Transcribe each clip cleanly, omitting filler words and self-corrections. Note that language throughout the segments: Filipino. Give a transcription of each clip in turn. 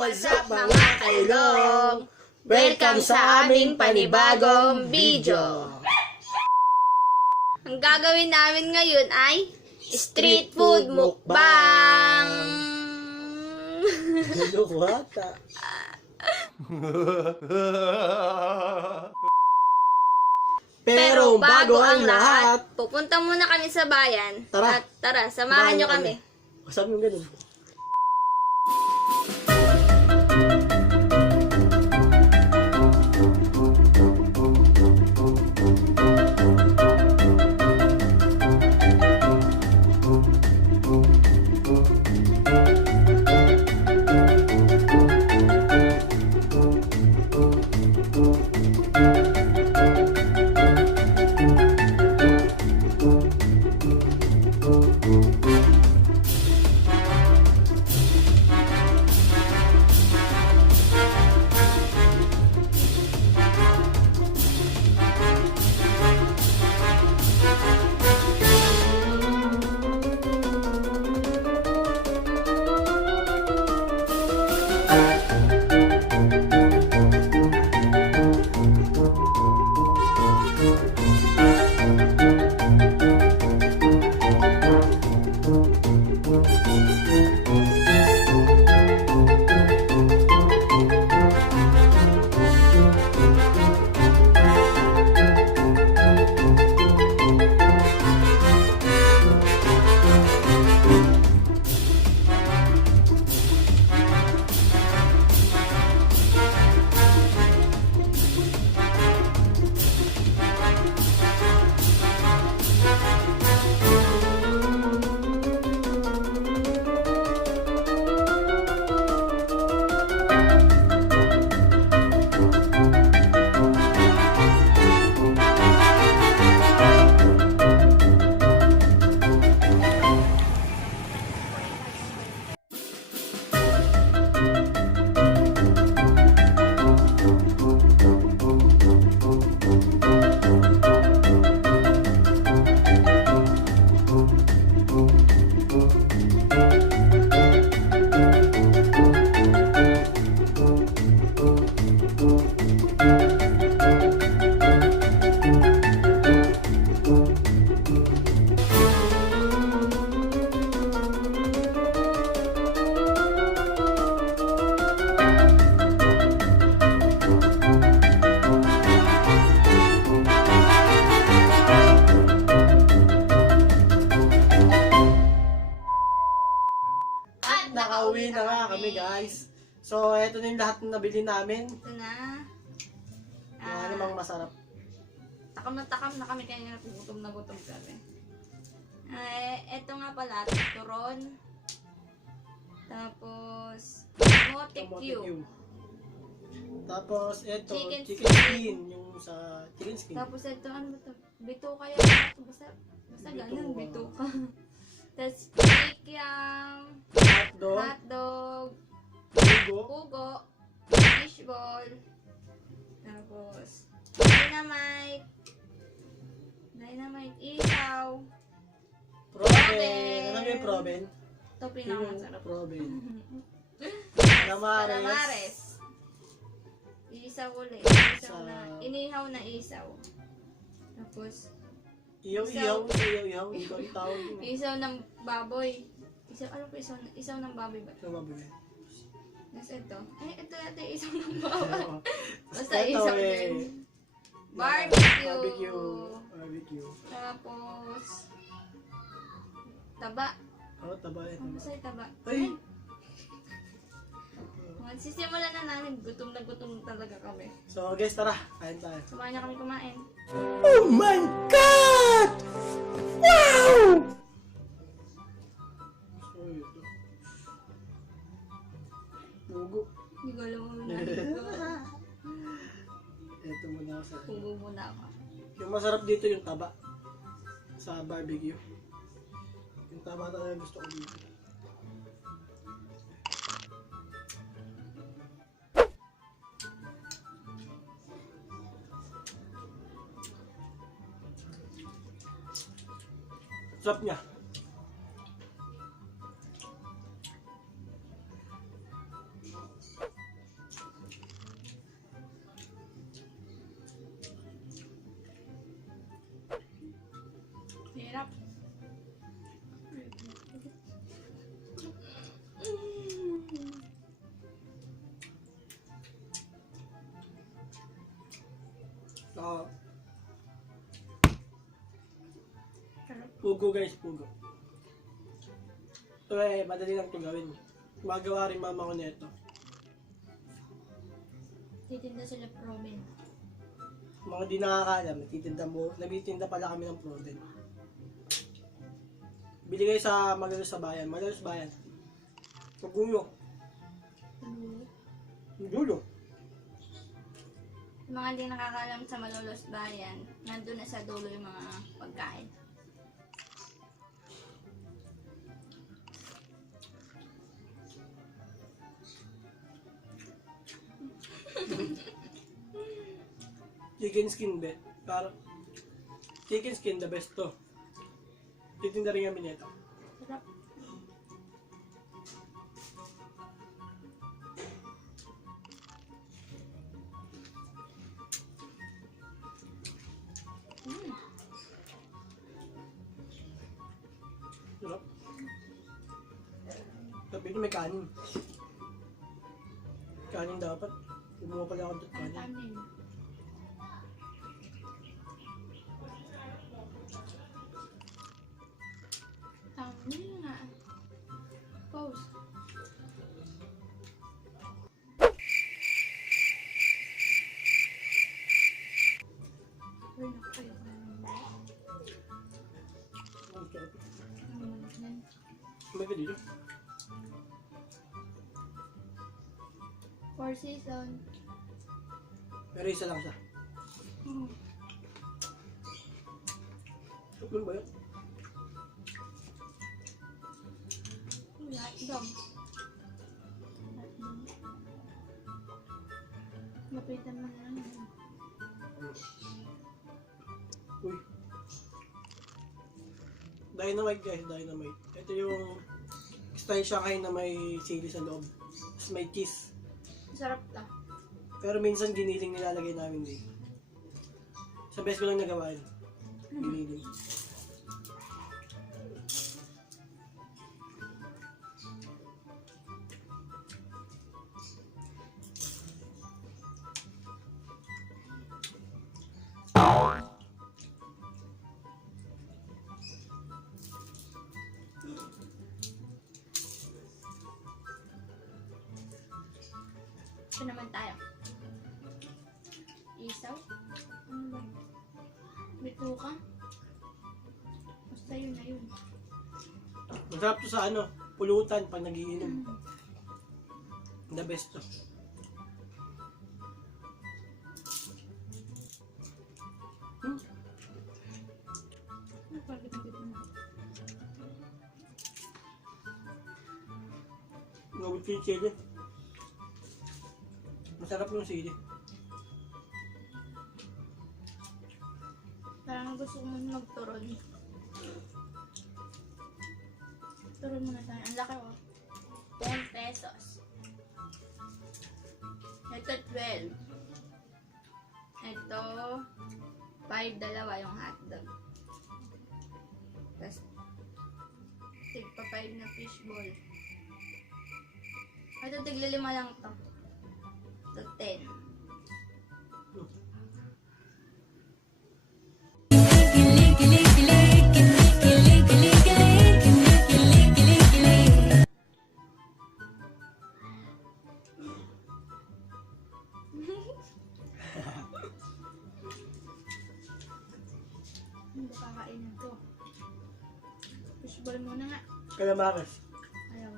what's up mga kailong? Welcome sa aming panibagong video. Ang gagawin namin ngayon ay street food mukbang. Pero bago ang lahat, pupunta muna kami sa bayan. Tara, samahan nyo kami. Sabi mo ganun. Nakauwi na nga kami guys. So, eto na yung lahat na nabili namin. Ito na. Ano namang masarap. Takam na kami kaya nga gutom na gutom kami. Eto nga pala, turon. Tapos, mote cube. Tapos, eto, Chicken skin. Yung sa chicken skin. Tapos ito, ano ba ito? Bito kaya. Basta ganun, bito ka. Tapos, kikiam. Hotdog. Pugo. Fishball. Tapos, dynamite, isaw. Proben. Ano yung proben? Ito pinakamasarap. Proben. Calamares. Isaw ulit. Inihaw na isaw. Tapos, Iyaw. isaw ng baboy. Ano po isaw ng baboy ba? Tapos ito. Ito yata isaw ng baboy. Basta isaw din. Barbecue. Tapos, taba. Taba. Basta yung taba. Ay! Sisimulan na namin. Gutom na gutom talaga kami. So guys, tara. Kain tayo. Samahan niya kami kumain. Oh my God! Wow! Pugo. Hindi ko alam mo na dito. Ito muna ako sa... Pugo muna ako. Yung masarap dito yung taba. Sa barbecue. Yung taba talaga gusto ko dito. Sarap niya. Pugo guys, pugo. Ito madali lang ito gawin. Magawa rin mama ko nito. Titinda sila promen. Mga di nakakalam, nagtitinda pala kami ng protein. Bili kayo sa Magalos sa bayan. Magalos bayan. Pagulo. Dulo. Yung mga di nakakalam sa Malolos Bayan, nandun na sa dulo yung mga pagkain. Chicken skin chicken skin the best to. Titinda rin kami nito. Sarap. Sarap. Tapi ito may kanin. Kanin dapat. Kumuha pala ako ng kanin. Tanin. Tanin nga. Pause. Uy, nakayo ka naman ba? May ka dito? Four season. Pero isa lang siya. Ano ba yun? Hotdog. Mapitan mo na lang. Uy. Dynamite guys, dynamite. Ito yung style Shanghai na may sili sa loob. Tapos may cheese. Sarap ta. Pero minsan giniling nilalagay namin din. Sa best ko lang nagawa yun. Giniling. Ito naman tayo. Isaw? Ano ba? Bituka? Basta yun na yun. Masarap to sa pulutan pag nagiinom. The best to. Ano pa gitna-gitna mo? Ngawit yung chili. Masarap yung sili. Parang gusto ko muna magturon. Turon muna tayo. Ang laki oh. 10 pesos. Ito 12. Ito 5 dalawa yung hotdog. Tapos tigpa 5 na fishball. Ito tigla 5 lang to. Ito 10. Hindi kakainin to. Fishball muna nga. Calamares. Ayaw.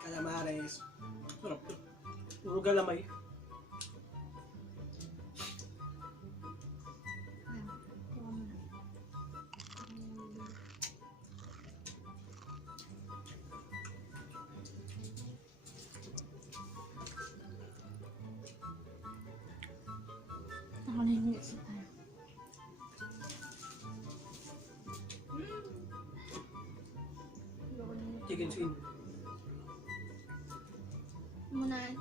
Calamares. Sarap to. Puro galamay. Ayaw. Kuha muna. Ako na yung isa tayo. Chicken skin. Muna.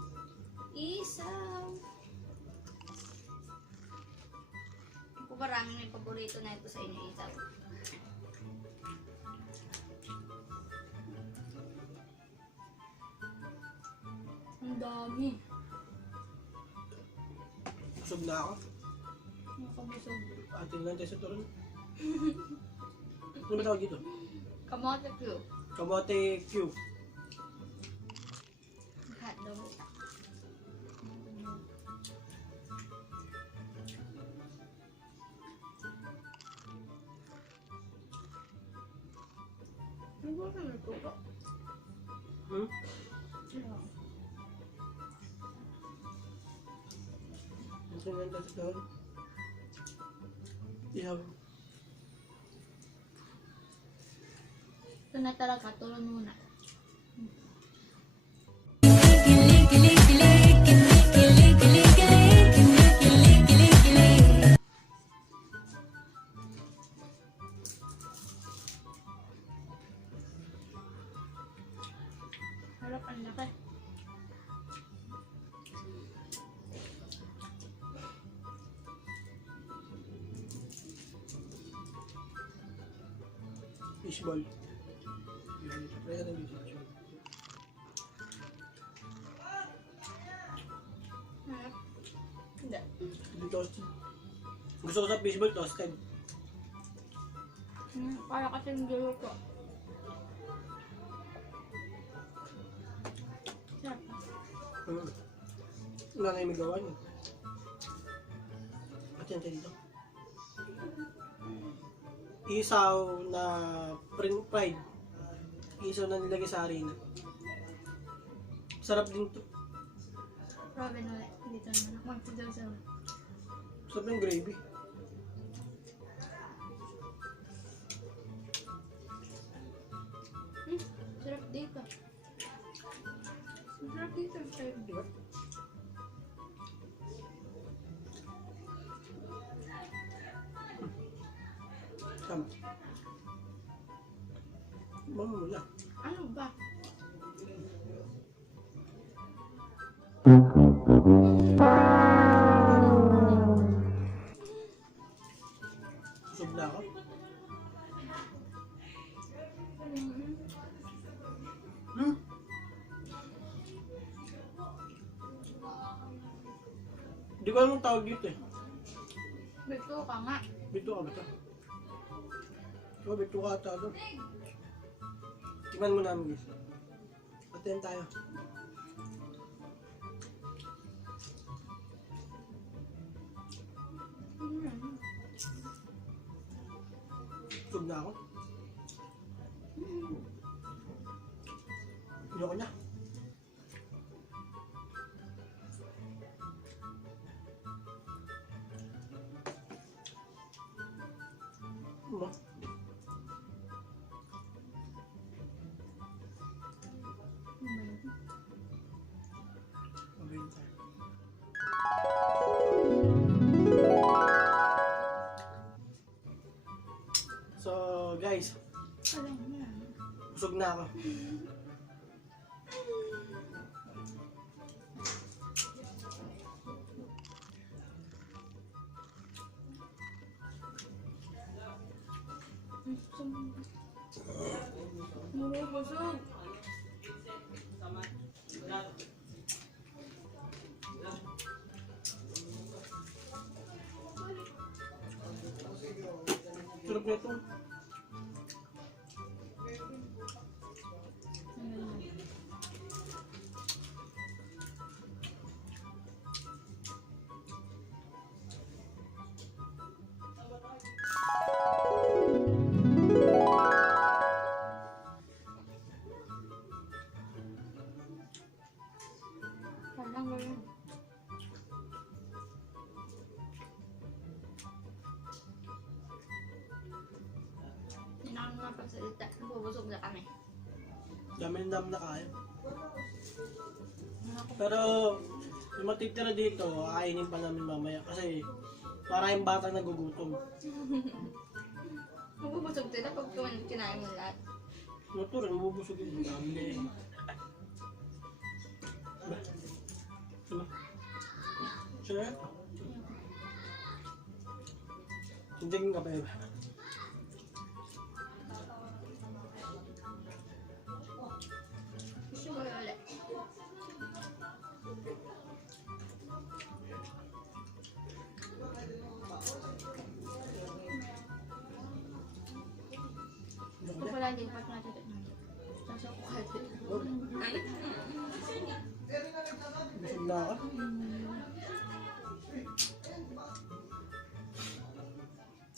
Isaw. Ako parang may paborito na ito sa inyo, isaw. Ang dami. Busog na ako. Nakabusog. Ating lang tayo sa turon. Ano ba tawag dito? Kamote Q. Kamote cube. Hotdog. Ano ba ka nagtuto? Hmm? Busog na tayo sa turon. Ihaw. Ito na talaga, tulon muna. Harap ang laki. Fishball. Yan, try natin dito. Harap. Hindi. Hindi toasted. Gusto ko sa fishball toasted. Para kasi yung ko. Sarap. Wala na yung magawa niyo. At yan tayo dito. Isaw na fried. Isaw na nilagay sa harina. Sarap din to. Robin ulit. Dito naman. Magsidaw-saw. Sarap yung gravy. Sarap dito. Sarap dito. Sarap dito. Tama. Mamula. Ano ba? Busog na ako. Hindi ko alam ang tawag dito eh. Bito ka nga. Bito ka ba ito? Oh, bito ka ata doon. Tingnan mo namin guys. Atin tayo. Busog na ako. Ayoko na. Ano? Mabayin tayo. So guys, Alam mo na. busog na ako. Busog. Sarap na ito. Parang ganyan. Hindi na kami mapagsalita. Nabubusog na kami. Dami na kain. Pero yung matitira dito, kainin pa namin mamaya kasi maraming batang nagugutom. Mabubusog sila pag kinain mo lahat. Motor, nabubusog yung dami. Ano? Sure? Hindi ka pa iba. Gusto ko ulit.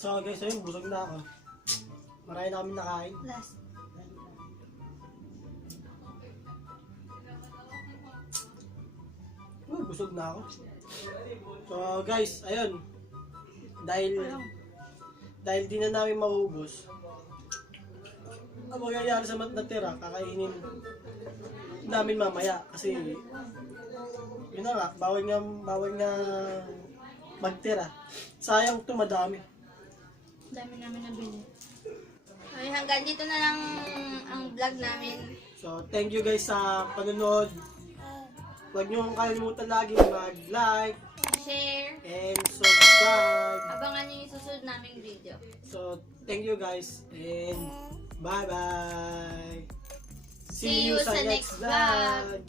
So guys, ayun, busog na ako. Marami na kami nakain. Last. Busog na ako. So guys, ayun. Dahil di na namin maubos, ang mangyayari sa natira, kakainin namin mamaya. Kasi, yun na nga, bawal nga magtira. Sayang ito, madami. Dami namin nabili. Ay, hanggang dito na lang ang vlog namin. So, thank you guys sa panonood. Huwag nyo kalimutan lagi mag-like, Share, and subscribe. abangan nyo yung susunod naming video. So, thank you guys, and bye-bye. See you sa next vlog.